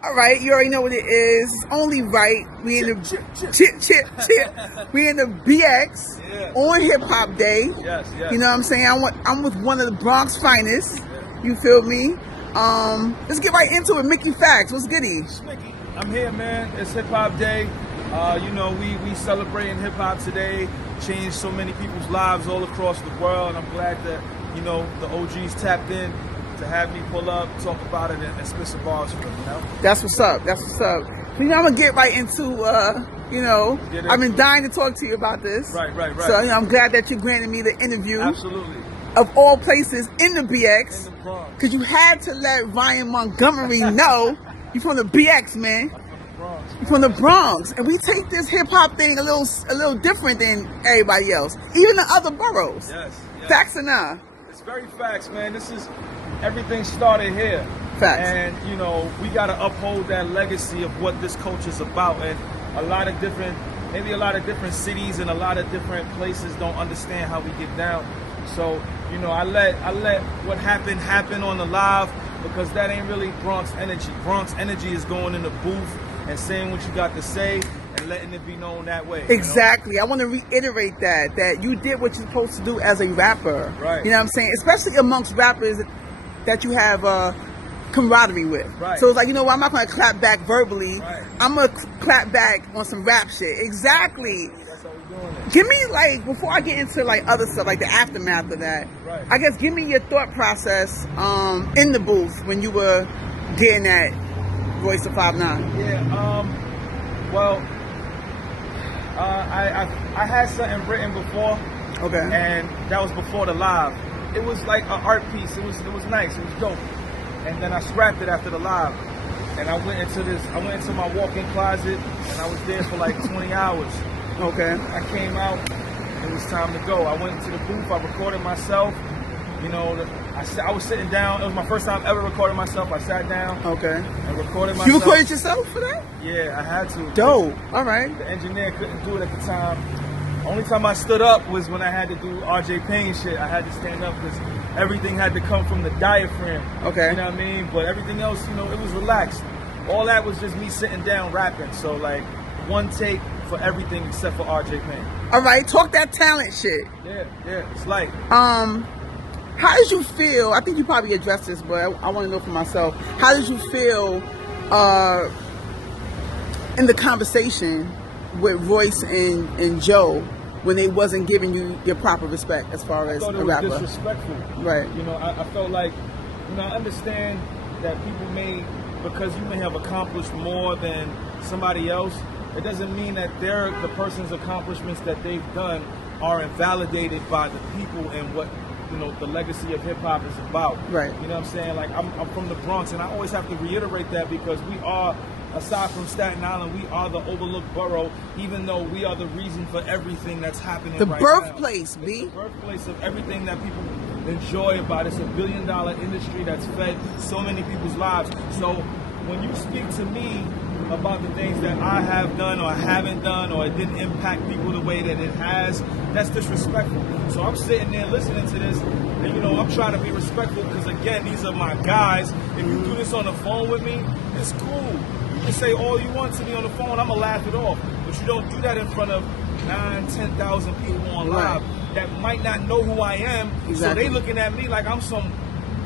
All right, you already know what it is. It's only right. We in the chip. We in the BX on Hip Hop Day. Yes. You know what I'm saying? I'm with one of the Bronx finest. You feel me? Let's get right into it. Mickey Factz, what's goody? Mickey, I'm here, man. It's Hip Hop Day. You know, we celebrating hip hop today. Changed so many people's lives all across the world. And I'm glad that the OGs tapped in to have me pull up, talk about it, and spit some bars for them, you know? That's what's up. That's what's up. I'm going to get right into, I've been dying to talk to you about this. Right. So, I'm glad that you granted me the interview. Absolutely. Of all places in the BX. In the Bronx. Because you had to let Ryan Montgomery know you're from the BX, man. You're from the Bronx. And we take this hip-hop thing a little different than everybody else. Even the other boroughs. Yes. Facts or not? It's very facts, man. Everything started here. Facts. And, we got to uphold that legacy of what this culture's about. And a lot of different cities and a lot of different places don't understand how we get down. So, I let what happened on the live, because that ain't really Bronx energy. Bronx energy is going in the booth and saying what you got to say and letting it be known that way. Exactly. I want to reiterate that you did what you're supposed to do as a rapper. Right. You know what I'm saying? Especially amongst rappers that you have camaraderie with. Right. So it's like, I'm not going to clap back verbally. Right. I'm going to clap back on some rap shit. Exactly. That's how we're doing it. Give me, before I get into, other stuff, the aftermath of that, right. I guess give me your thought process in the booth when you were getting that Royce to 5'9". Yeah, well, I had something written before. Okay. And that was before the live. It was like an art piece. It was nice. It was dope. And then I scrapped it after the live. And I went into my walk-in closet, and I was there for 20 hours. Okay. I came out. It was time to go. I went into the booth. I recorded myself. I was sitting down. It was my first time ever recording myself. I sat down. Okay. And recorded myself. You recorded yourself for that? Yeah, I had to. Dope. All right. The engineer couldn't do it at the time. Only time I stood up was when I had to do RJ Payne shit. I had to stand up because everything had to come from the diaphragm. Okay. You know what I mean? But everything else, it was relaxed. All that was just me sitting down rapping. So one take for everything except for RJ Payne. All right, talk that talent shit. Yeah, it's like. How did you feel? I think you probably addressed this, but I want to know for myself. How did you feel in the conversation with Royce and Joe when they wasn't giving you your proper respect as far as a rapper? I thought it was disrespectful. Right. I felt like, I understand that people because you may have accomplished more than somebody else, it doesn't mean that the person's accomplishments that they've done are invalidated by the people and what the legacy of hip-hop is about. Right. You know what I'm saying? I'm from the Bronx, and I always have to reiterate that because we are, aside from Staten Island, we are the overlooked borough, even though we are the reason for everything that's happening right now. The birthplace, B. The birthplace of everything that people enjoy about it. It's $1 billion industry that's fed so many people's lives. So when you speak to me about the things that I have done or haven't done, or it didn't impact people the way that it has, that's disrespectful. So I'm sitting there listening to this, and I'm trying to be respectful because, again, these are my guys. If you do this on the phone with me, it's cool. You can say all you want to me on the phone, I'm going to laugh it off. But you don't do that in front of 10,000 people on live that might not know who I am. Exactly. So they looking at me like I'm some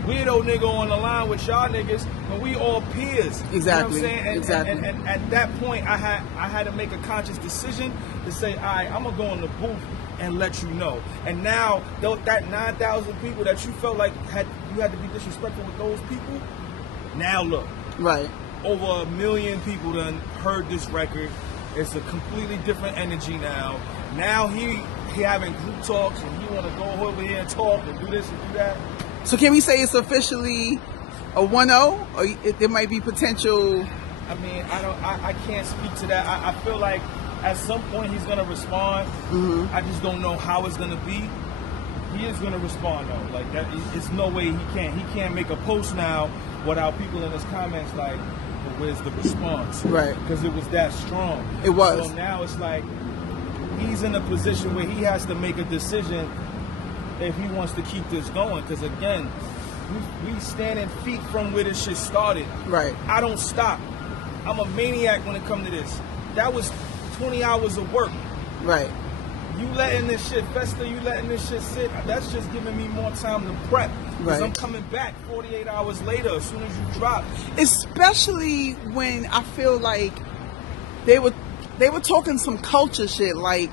weirdo nigga on the line with y'all niggas, but we all peers. Exactly. You know what I'm saying? Exactly. And at that point, I had to make a conscious decision to say, all right, I'm gonna go in the booth and let you know. And now that 9,000 people that you felt like you had to be disrespectful with those people, now look. Right. Over 1 million people done heard this record. It's a completely different energy now. Now he having group talks and he want to go over here and talk and do this and do that. So can we say it's officially a 1-0, or there might be potential? I mean, I can't speak to that. I feel like at some point he's gonna respond. Mm-hmm. I just don't know how it's gonna be. He is gonna respond though. Like that, it's no way he can't. He can't make a post now without people in his comments like, well, where's the response? Right. Because it was that strong. It was. So now it's like he's in a position where he has to make a decision if he wants to keep this going. Because again, we standing feet from where this shit started. Right. I don't stop. I'm a maniac when it comes to this. That was 20 hours of work. Right. You letting this shit fester, you letting this shit sit, that's just giving me more time to prep. Because I'm coming back 48 hours later as soon as you drop. Especially when I feel like they were talking some culture shit. Like,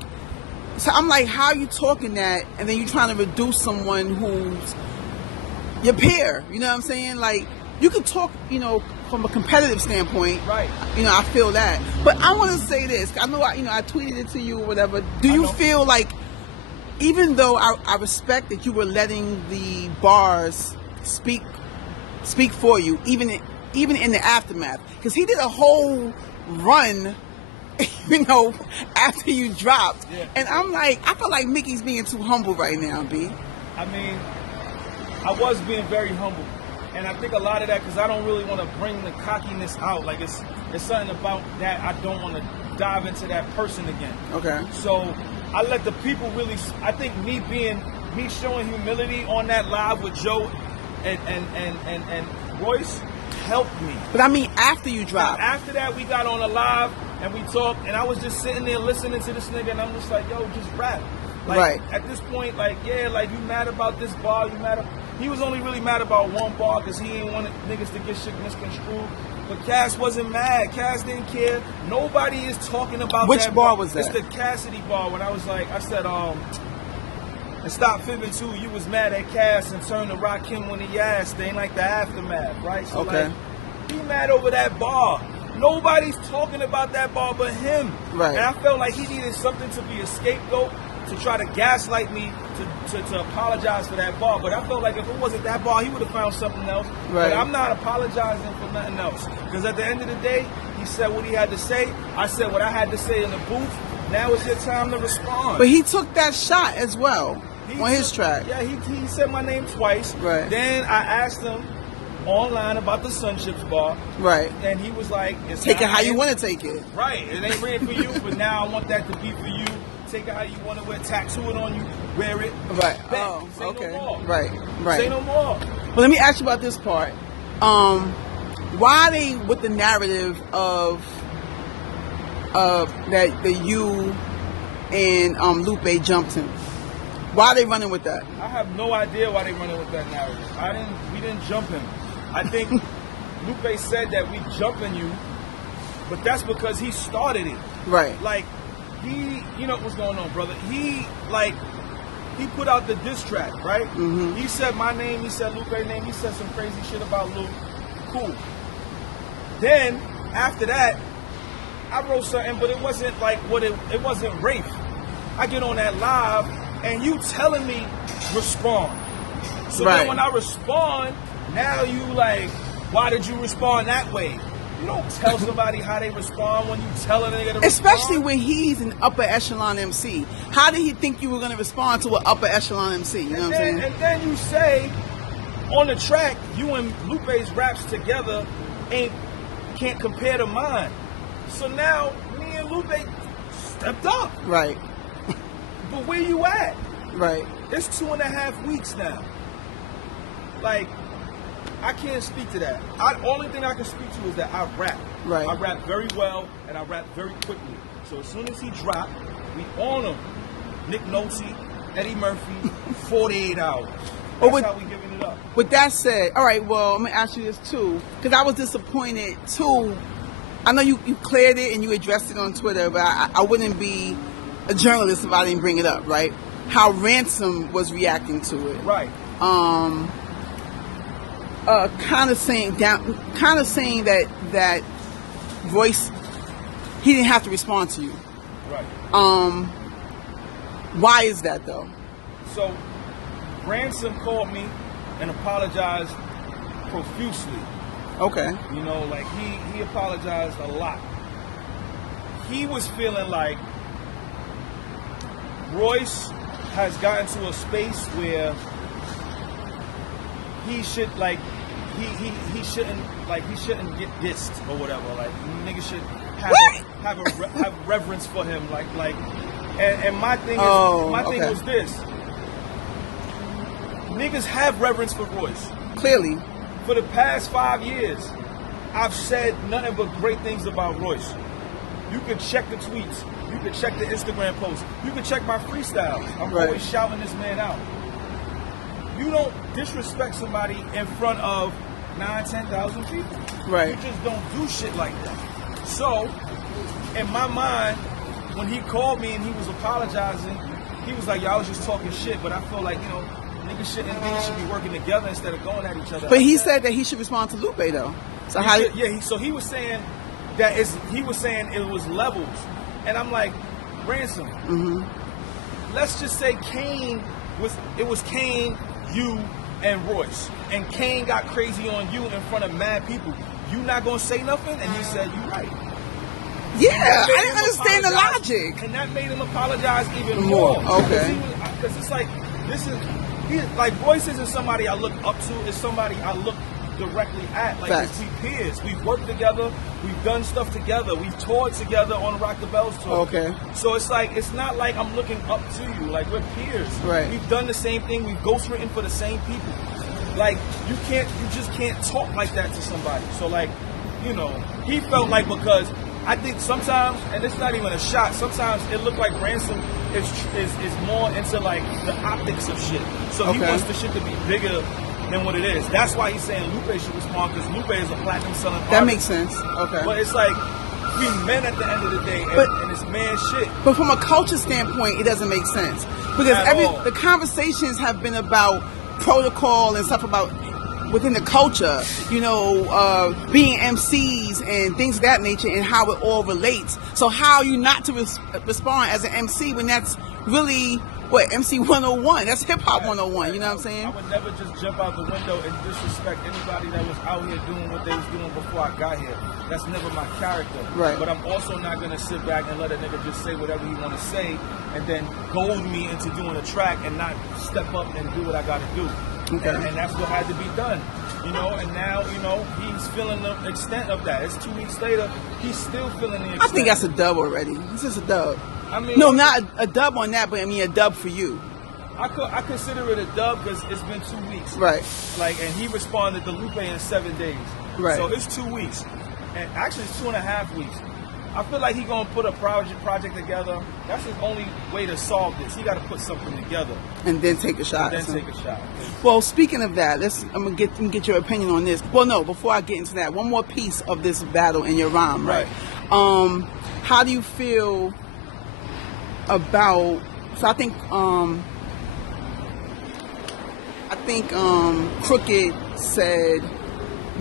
so I'm like, how are you talking that? And then you trying to reduce someone who's your peer. You know what I'm saying? Like, you could talk, you know, from a competitive standpoint. Right. You know, I feel that. But I want to say this. I know, I tweeted it to you or whatever. Do you feel like, even though I respect that you were letting the bars speak for you, even in the aftermath, because he did a whole run, you know, after you dropped, and I'm like, I feel like Mickey's being too humble right now, B. I mean, I was being very humble, and I think a lot of that because I don't really want to bring the cockiness out. Like it's something about that I don't want to dive into that person again. Okay. So I let the people really. I think me showing humility on that live with Joe and Royce helped me. But I mean, after you dropped. After that, we got on a live and we talked, and I was just sitting there listening to this nigga, and I'm just like, yo, just rap. Like, at this point, like, yeah, like, you mad about this bar, you mad. He was only really mad about one bar because he ain't wanted niggas to get shit misconstrued. But Cass wasn't mad. Cass didn't care. Nobody is talking about which that bar was that? It's the Cassidy bar. When I was like, I said, and stop fibbing too. You was mad at Cass and turned to Rakim when he asked. They ain't like the aftermath, right? So like, he mad over that bar. Nobody's talking about that bar but him. Right. And I felt like he needed something to be a scapegoat to try to gaslight me to apologize for that bar. But I felt like if it wasn't that bar, he would have found something else. Right. But I'm not apologizing for nothing else. Because at the end of the day, he said what he had to say. I said what I had to say in the booth. Now it's your time to respond. But he took that shot as well on his track. Yeah, he said my name twice. Right. Then I asked him online about the Sunships bar. Right. And he was like, take it how you want to take it. Right. It ain't ready for you, but now I want that to be for you. Take it how you want to wear, tattoo it on you, wear it. Right. Oh, say okay. No more. Right. Right. Say no more. Well, let me ask you about this part. Why are they with the narrative of that you and Lupe jumped him? Why are they running with that? I have no idea why they running with that narrative. We didn't jump him. I think Lupe said that we jumping you, but that's because he started it. Right. Like, you know what's going on, brother. He put out the diss track, right? Mm-hmm. He said my name, he said Lupe's name, he said some crazy shit about Lupe. Cool. Then, after that, I wrote something, but it wasn't like it wasn't rape. I get on that live, and you telling me respond. So then when I respond, now you like, why did you respond that way? You don't tell somebody how they respond when you tell a nigga to respond. Especially when he's an upper echelon MC. How did he think you were going to respond to an upper echelon MC? You know what I'm saying? And then you say, on the track, you and Lupe's raps together can't compare to mine. So now, me and Lupe stepped up. Right. But where you at? Right. It's 2.5 weeks now. Like, I can't speak to that. Only thing I can speak to is that I rap. Right. I rap very well, and I rap very quickly. So as soon as he dropped, we on him. Nick Nolte, Eddie Murphy, 48 hours. That's how we giving it up. With that said, all right, well, I'm going to ask you this too, because I was disappointed too. I know you cleared it and you addressed it on Twitter, but I wouldn't be a journalist if I didn't bring it up, right? How Ransom was reacting to it. Right. Kind of saying that Royce, he didn't have to respond to you. Right. Why is that though? So Ransom called me and apologized profusely. Okay. You know, like he apologized a lot. He was feeling like Royce has gotten to a space where he should he shouldn't get dissed or whatever. Like niggas should have reverence for him. And my thing was this. Niggas have reverence for Royce. Clearly. For the past 5 years. I've said nothing but great things about Royce. You can check the tweets. You can check the Instagram posts. You can check my freestyles. I'm always shouting this man out. You don't disrespect somebody in front of 9,000-10,000 people. Right. You just don't do shit like that. So, in my mind, when he called me and he was apologizing, he was like, "Yo, I was just talking shit," but I feel like, niggas should be working together instead of going at each other. But he said that he should respond to Lupe though. So so he was saying that he was saying it was levels, and I'm like, Ransom. Let's just say Kane was Kane, you, and Royce, and Kane got crazy on you in front of mad people. You not gonna say nothing? And he said, "You right." Yeah, I didn't understand the logic. And that made him apologize even more. Okay. Because it's like, Royce isn't somebody I look up to, it's somebody I look directly at. Like, we peers. We've worked together, we've done stuff together, we've toured together on Rock the Bells tour. Okay. So it's like, it's not like I'm looking up to you, like we're peers. Right. We've done the same thing, we've ghostwritten for the same people. Like, you just can't talk like that to somebody. So like, he felt like, because I think sometimes, and it's not even a shot, sometimes it looked like Ransom is more into like the optics of shit. So he wants the shit to be bigger than what it is. That's why he's saying Lupe should respond, because Lupe is a platinum selling artist. That makes sense. Okay. But it's like, we men at the end of the day, and it's man shit. But from a culture standpoint, it doesn't make sense. Because the conversations have been about protocol and stuff about within the culture, being MCs and things of that nature, and how it all relates. So how are you not to respond as an MC when that's really MC 101? That's hip-hop 101, you know what I'm saying? I would never just jump out the window and disrespect anybody that was out here doing what they was doing before I got here. That's never my character. Right. But I'm also not going to sit back and let a nigga just say whatever he want to say and then goad me into doing a track and not step up and do what I got to do. Okay. And that's what had to be done. And now, he's feeling the extent of that. It's 2 weeks later, he's still feeling the extent. I think that's a dub already. This is a dub. I mean, no, not a dub on that, but I mean a dub for you. I consider it a dub because it's been 2 weeks. Right. And he responded to Lupe in 7 days. Right. So it's 2 weeks. And actually it's 2.5 weeks. I feel like he's going to put a project together. That's his only way to solve this. He got to put something together. And then take a shot. Well, speaking of that, I'm gonna get your opinion on this. Well, no, before I get into that, one more piece of this battle in your rhyme, right? How do you feel about? So I think Crooked said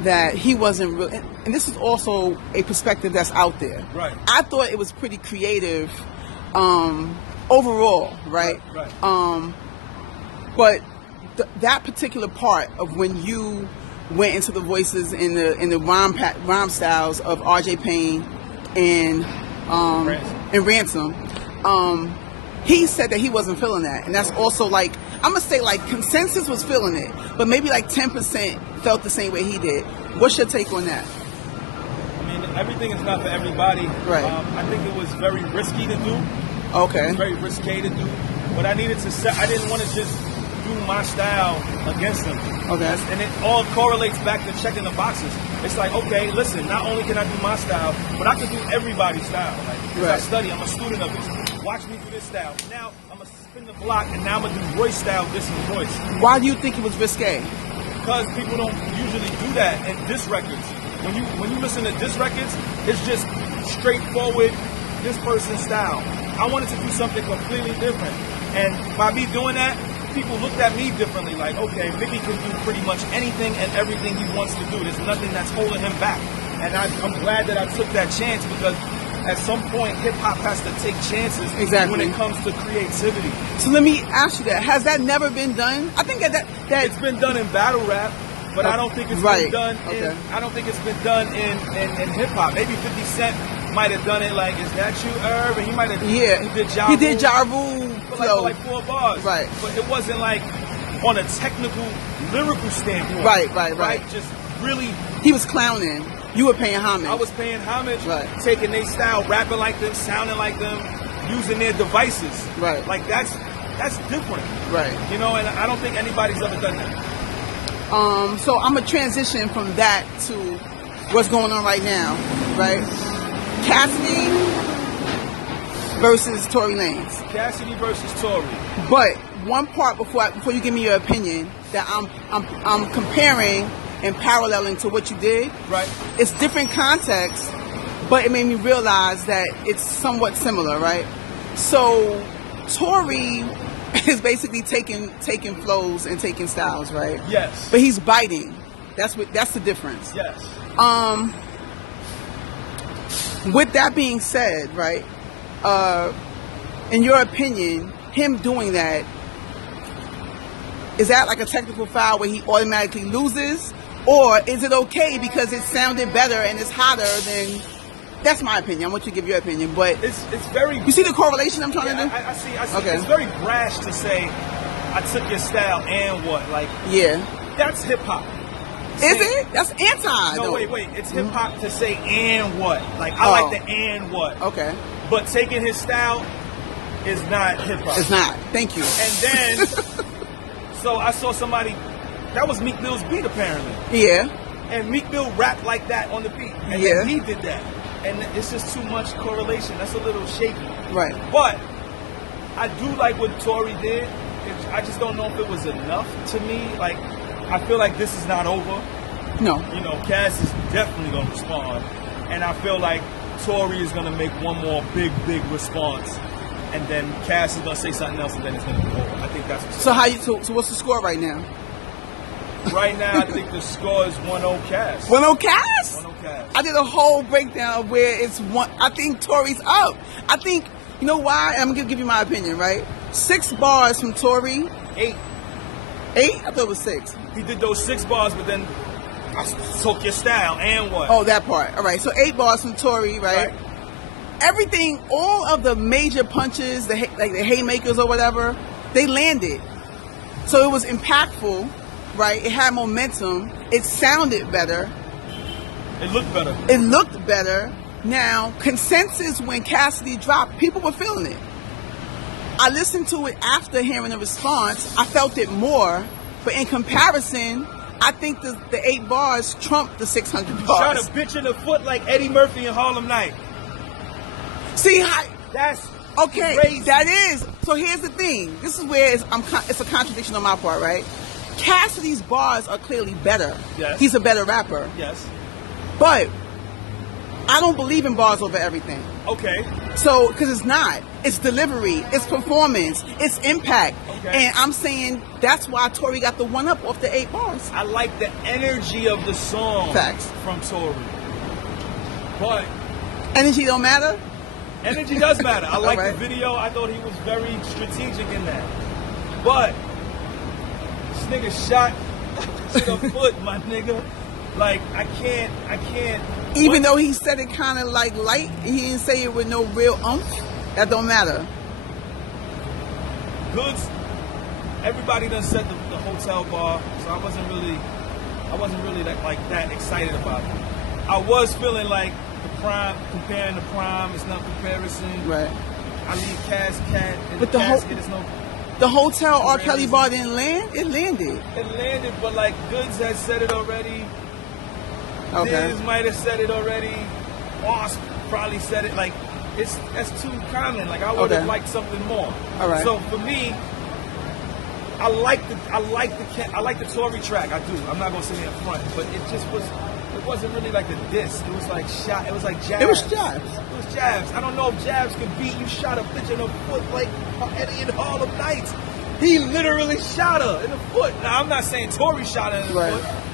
that he wasn't real, and this is also a perspective that's out there. Right. I thought it was pretty creative overall, right? Right. But that particular part of when you went into the voices in the rhyme styles of RJ Payne and Ransom, he said that he wasn't feeling that, and that's also like, I'm gonna say like consensus was feeling it, but maybe like 10% felt the same way he did. What's your take on that? I mean, everything is not for everybody. Right. I think it was very risky to do. Okay. It was very risque to do, but I needed to set. I didn't want to just do my style against them. Okay. And it all correlates back to checking the boxes. It's like, okay, listen, not only can I do my style, but I can do everybody's style. Like, because I study, I'm a student of this. Watch me do this style. Now I'm gonna spin the block, and now I'm gonna do Royce style. This is Royce. Why do you think it was risque? Because people don't usually do that in diss records. When you listen to diss records, it's just straightforward, this person's style. I wanted to do something completely different, and by me doing that, people looked at me differently. Like, okay, Mickey can do pretty much anything and everything he wants to do. There's nothing that's holding him back, and I'm glad that I took that chance, because at some point, hip-hop has to take chances when it comes to creativity. So let me ask you that. Has that never been done? I think that it's been done in battle rap, but I don't think it's been done I don't think it's been done in hip-hop. Maybe 50 Cent might have done it like, is that you, Irv? And he might have he did Ja Rule for like 4 bars. Right. But it wasn't like on a technical, lyrical standpoint. Right. Just really... He was clowning. You were paying homage. I was paying homage, taking their style, rapping like them, sounding like them, using their devices. Right. Like that's different. Right. And I don't think anybody's ever done that. So I'm gonna transition from that to what's going on right now, right? Cassidy versus Tory Lanez. Cassidy versus Tory. But one part before you give me your opinion that I'm comparing and paralleling to what you did. Right. It's different context, but it made me realize that it's somewhat similar, right? So Tory is basically taking flows and taking styles, right? Yes. But he's biting. That's the difference. Yes. With that being said, right? In your opinion, him doing that, is that like a technical foul where he automatically loses? Or is it okay because it sounded better and it's hotter than... That's my opinion. I want you to give your opinion, but... It's very... You see the correlation I'm trying to do? I see. Okay. It's very brash to say, I took your style and what? Like... Yeah. That's hip-hop. Is it? That's anti. No, though. wait. It's hip-hop to say and what? Like, I like the and what. Okay. But taking his style is not hip-hop. It's not. Thank you. And then... So I saw somebody... That was Meek Mill's beat, apparently. Yeah. And Meek Mill rapped like that on the beat. And then he did that. And it's just too much correlation. That's a little shaky. Right. But I do like what Tory did. I just don't know if it was enough to me. Like, I feel like this is not over. No. You know, Cass is definitely going to respond. And I feel like Tory is going to make one more big response. And then Cass is going to say something else and then it's going to be over. I think that's what's So what's the score right now? Right now, I think the score is 1-0 Cass. 1-0 Cass? 1-0 Cass. I did a whole breakdown of where it's one. I think Tory's up. I think, you know why? I'm going to give you my opinion, right? 6 bars from Tory. 8? I thought it was 6. He did those 6 bars, but then I took your style and what? Oh, that part. All right. So 8 bars from Tory, right? Everything, all of the major punches, like the haymakers or whatever, they landed. So it was impactful, right? It had momentum. It sounded better. It looked better. It looked better. Now, consensus when Cassidy dropped, people were feeling it. I listened to it after hearing the response. I felt it more. But in comparison, I think the 8 bars trumped the 600 bars. Shot a bitch in the foot like Eddie Murphy in Harlem Night. See how... That's okay, crazy. That is. So here's the thing. This is where it's a contradiction on my part, right? Cassidy's bars are clearly better. Yes. He's a better rapper. Yes. But I don't believe in bars over everything. Okay. So, because it's not. It's delivery. It's performance. It's impact. Okay. And I'm saying that's why Tory got the 1-up off the 8 bars. I like the energy of the song. Facts. From Tory. But energy don't matter? Energy does matter. I like right. the video. I thought he was very strategic in that. But this nigga shot to the foot, my nigga. Like, I can't. Even though he said it kind of like light, he didn't say it with no real oomph. That don't matter. Goods. Everybody done set the hotel bar, so I wasn't really like that excited about it. I was feeling like the Prime, comparing the Prime, it's no comparison. Right. I leave Cass Cat in But the casket, it's no. The hotel R. Kelly bar didn't land. It landed. It landed, but like Goods had said it already. Okay. Diz might have said it already. Boss probably said it. Like that's too common. Like I would have liked something more. All right. So for me, I like the Tory track. I do. I'm not gonna sit here in front, but it wasn't really like a diss. It was like shot. It was like jabs. It was jabs. It was jabs. I don't know if jabs could beat you. Shot a bitch in the foot like Eddie in Harlem Nights. He literally shot her in the foot. Now I'm not saying Tory shot her in the foot.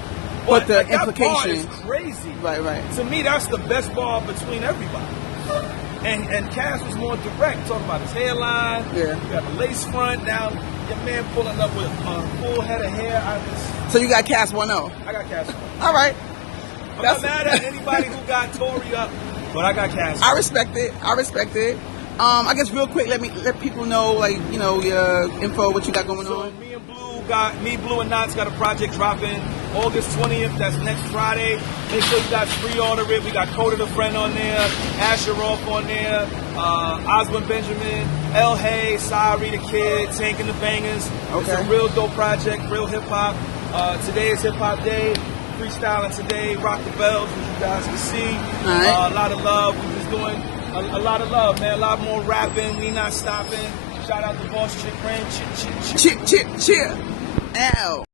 But the like, implication that bar is crazy. Right. To me, that's the best bar between everybody. And Cass was more direct, talking about his hairline. Yeah. You got a lace front. Now your man pulling up with a full head of hair. So you got Cass 1-0. I got Cass. All right. I'm not mad at anybody who got Tory up, but I got Cass. I respect it. I guess real quick, let people know, like, you know, your info, what you got going on. Me, Blue, and Knots got a project dropping August 20th. That's next Friday. Make sure you guys pre-order it. We got Coda the Friend on there, Asher Roth on there, Oswin Benjamin, El Hay, Sari the Kid, Tank and the Bangers. Okay. It's a real dope project, real hip-hop. Today is Hip Hop Day. freestyling today. Rock the bells, as you guys can see. Right. A lot of love. We're just doing a lot of love, man. A lot more rapping. We not stopping. Shout out to BossChick Raine. Chip, chip, chip. Ow.